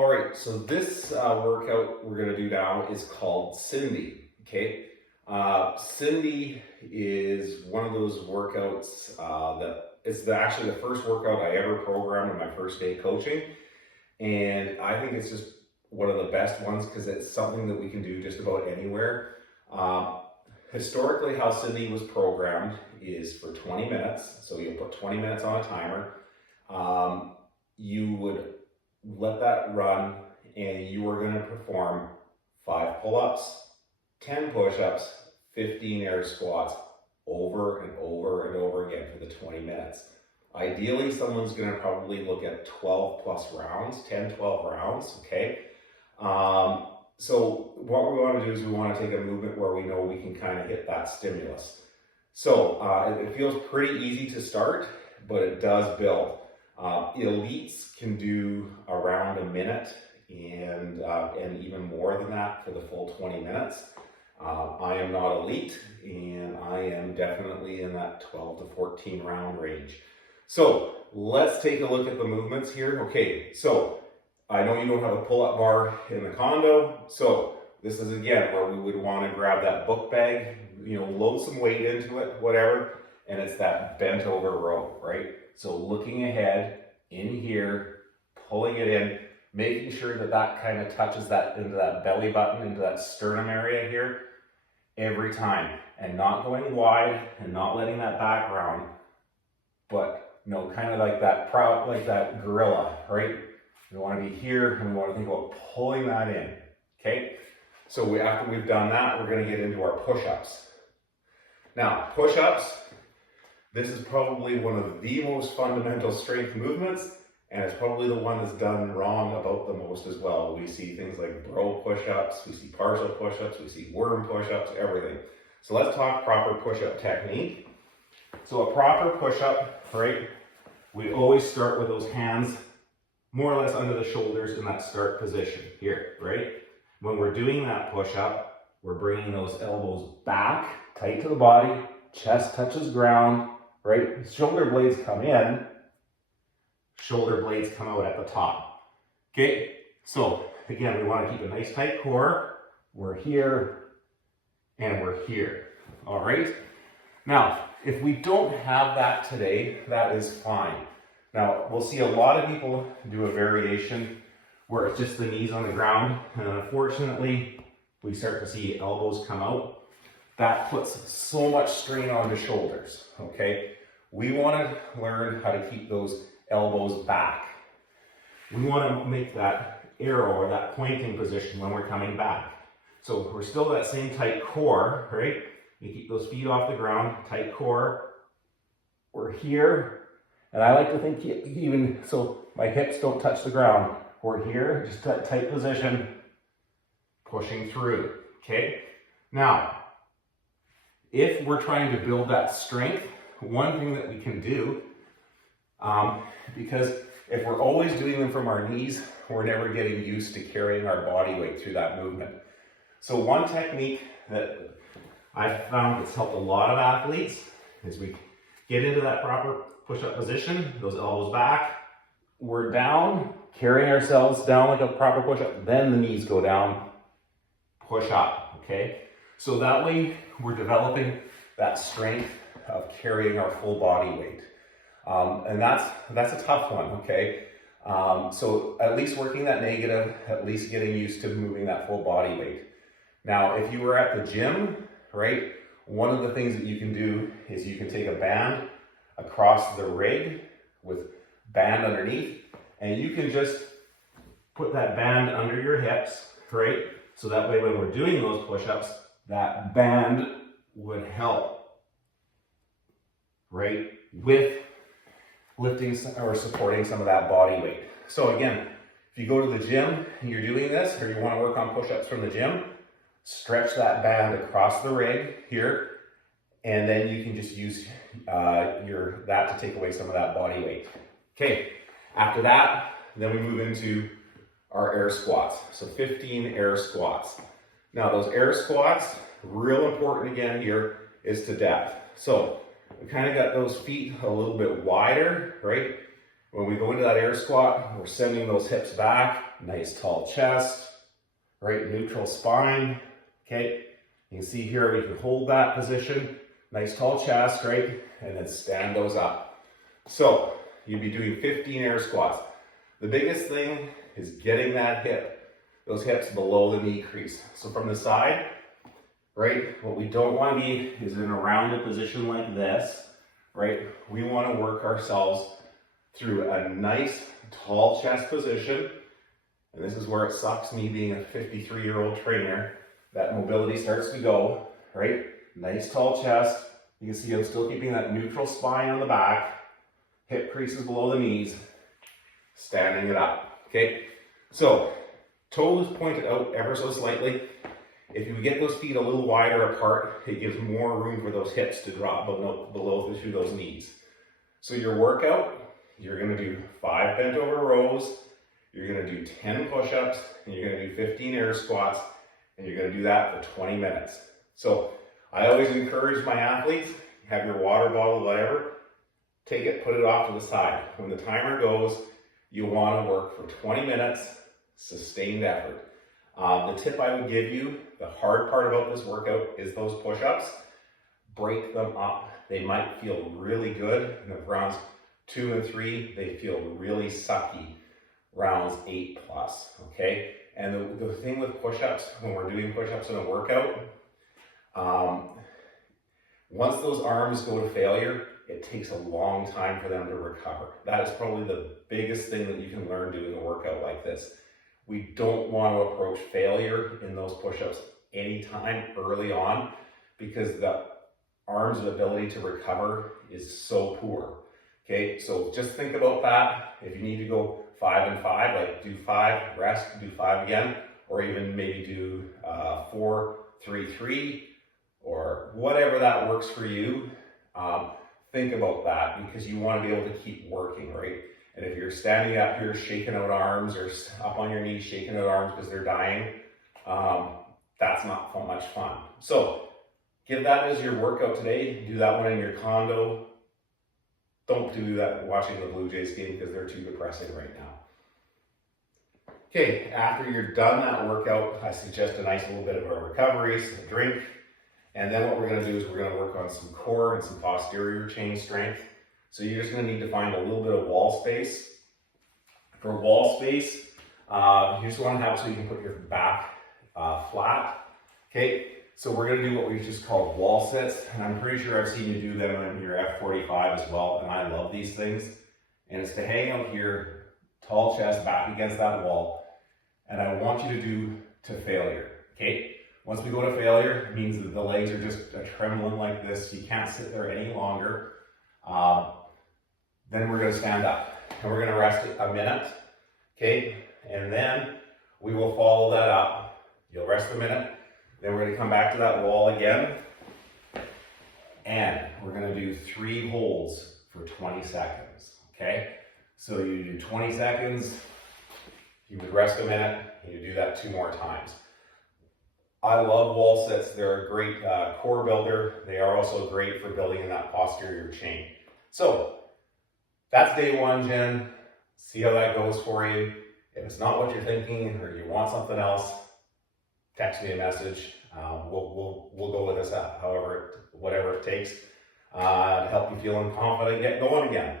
All right, so this workout we're going to do now is called Cindy. Okay, Cindy is one of those workouts that it's actually the first workout I ever programmed on my first day coaching, and I think it's just one of the best ones because it's something that we can do just about anywhere. Historically, how Cindy was programmed is for 20 minutes, so you'll put 20 minutes on a timer. You would let that run, and you are going to perform 5 pull-ups, 10 push-ups, 15 air squats over and over and over again for the 20 minutes. Ideally, someone's going to probably look at 12 plus rounds, 10, 12 rounds, okay? So what we want to do is we want to take a movement where we know we can kind of hit that stimulus. So it feels pretty easy to start, but it does build. Elites can do around a minute and even more than that for the full 20 minutes. I am not elite, and I am definitely in that 12 to 14 round range. So let's take a look at the movements here. Okay, so I know you don't have a pull-up bar in the condo, so this is again where we would want to grab that book bag, load some weight into it, whatever, and it's that bent over row, right? So looking ahead in here, pulling it in, making sure that that kind of touches that into that belly button, into that sternum area here every time, and not going wide and not letting that back round, but kind of like that proud, like that gorilla, right? We want to be here and we want to think about pulling that in, okay? So after we've done that, we're going to get into our push-ups. Now, push-ups, this is probably one of the most fundamental strength movements, and it's probably the one that's done wrong about the most as well. We see things like bro push-ups, we see partial push-ups, we see worm push-ups, everything. So let's talk proper push-up technique. So a proper push-up, right? We always start with those hands more or less under the shoulders in that start position here, right? When we're doing that push-up, we're bringing those elbows back, tight to the body, chest touches ground, right? Shoulder blades come in, shoulder blades come out at the top. Okay, so again, we want to keep a nice tight core. We're here and we're here. All right. Now, if we don't have that today, that is fine. Now, we'll see a lot of people do a variation where it's just the knees on the ground, and unfortunately, we start to see elbows come out. That puts so much strain on the shoulders, okay? We want to learn how to keep those elbows back. We want to make that arrow or that pointing position when we're coming back. So we're still that same tight core, right? You keep those feet off the ground, tight core. We're here. And I like to think even so my hips don't touch the ground. We're here, just that tight position, pushing through, okay? Now, if we're trying to build that strength, one thing that we can do, because if we're always doing them from our knees, we're never getting used to carrying our body weight through that movement. So one technique that I've found that's helped a lot of athletes is we get into that proper push-up position, those elbows back, we're down, carrying ourselves down like a proper push-up, then the knees go down, push up, okay? So that way we're developing that strength of carrying our full body weight. And that's a tough one, okay? So at least working that negative, at least getting used to moving that full body weight. Now, if you were at the gym, right, one of the things that you can do is you can take a band across the rig with band underneath, and you can just put that band under your hips, right? So that way when we're doing those push-ups, that band would help, right, with lifting or supporting some of that body weight. So again, if you go to the gym and you're doing this, or you want to work on push-ups from the gym, stretch that band across the rig here, and then you can just use that to take away some of that body weight. Okay, after that, then we move into our air squats. So 15 air squats. Now those air squats, real important again here, is to depth. So we kind of got those feet a little bit wider, right? When we go into that air squat, we're sending those hips back, nice tall chest, right, neutral spine, okay? You can see here we can hold that position, nice tall chest, right? And then stand those up. So you'd be doing 15 air squats. The biggest thing is getting that hip, those hips below the knee crease. So from the side, right, what we don't want to be is in a rounded position like this, right? We want to work ourselves through a nice tall chest position. And this is where it sucks, me being a 53-year-old trainer, that mobility starts to go, right? Nice tall chest. You can see I'm still keeping that neutral spine on the back, hip creases below the knees, standing it up, okay? So, toes pointed out ever so slightly. If you get those feet a little wider apart, it gives more room for those hips to drop below through those knees. So your workout, you're gonna do 5 bent over rows, you're gonna do 10 push-ups, and you're gonna do 15 air squats, and you're gonna do that for 20 minutes. So I always encourage my athletes, have your water bottle, whatever, take it, put it off to the side. When the timer goes, you wanna work for 20 minutes, sustained effort. The tip I would give you, the hard part about this workout is those push-ups. Break them up. They might feel really good in the rounds 2 and 3, they feel really sucky rounds 8 plus, okay? And the thing with push-ups, when we're doing push-ups in a workout, once those arms go to failure, it takes a long time for them to recover. That is probably the biggest thing that you can learn doing a workout like this. We don't want to approach failure in those push-ups anytime early on because the arm's ability to recover is so poor. Okay, so just think about that. If you need to go 5 and 5, like do 5, rest, do 5 again, or even maybe do 4, 3, 3, or whatever that works for you. Think about that because you want to be able to keep working, right? And if you're standing up here shaking out arms or up on your knees shaking out arms because they're dying, that's not much fun. So give that as your workout today. Do that one in your condo. Don't do that watching the Blue Jays game because they're too depressing right now. Okay, after you're done that workout, I suggest a nice little bit of a recovery, some drink. And then what we're gonna do is we're gonna work on some core and some posterior chain strength. So you're just gonna need to find a little bit of wall space. For wall space, you just wanna have it so you can put your back flat. Okay, so we're gonna do what we just call wall sits. And I'm pretty sure I've seen you do them in your F45 as well. And I love these things. And it's to hang out here, tall chest, back against that wall. And I want you to do to failure, okay? Once we go to failure, it means that the legs are just trembling like this. You can't sit there any longer. Then we're gonna stand up and we're gonna rest a minute, okay? And then we will follow that up. You'll rest a minute. Then we're gonna come back to that wall again. And we're gonna do 3 holds for 20 seconds, okay? So you do 20 seconds, you would rest a minute, and you do that 2 more times. I love wall sits. They're a great core builder. They are also great for building in that posterior chain. So that's day 1, Jen. See how that goes for you. If it's not what you're thinking or you want something else, text me a message. We'll go with this, whatever it takes to help you feel confident, get going again.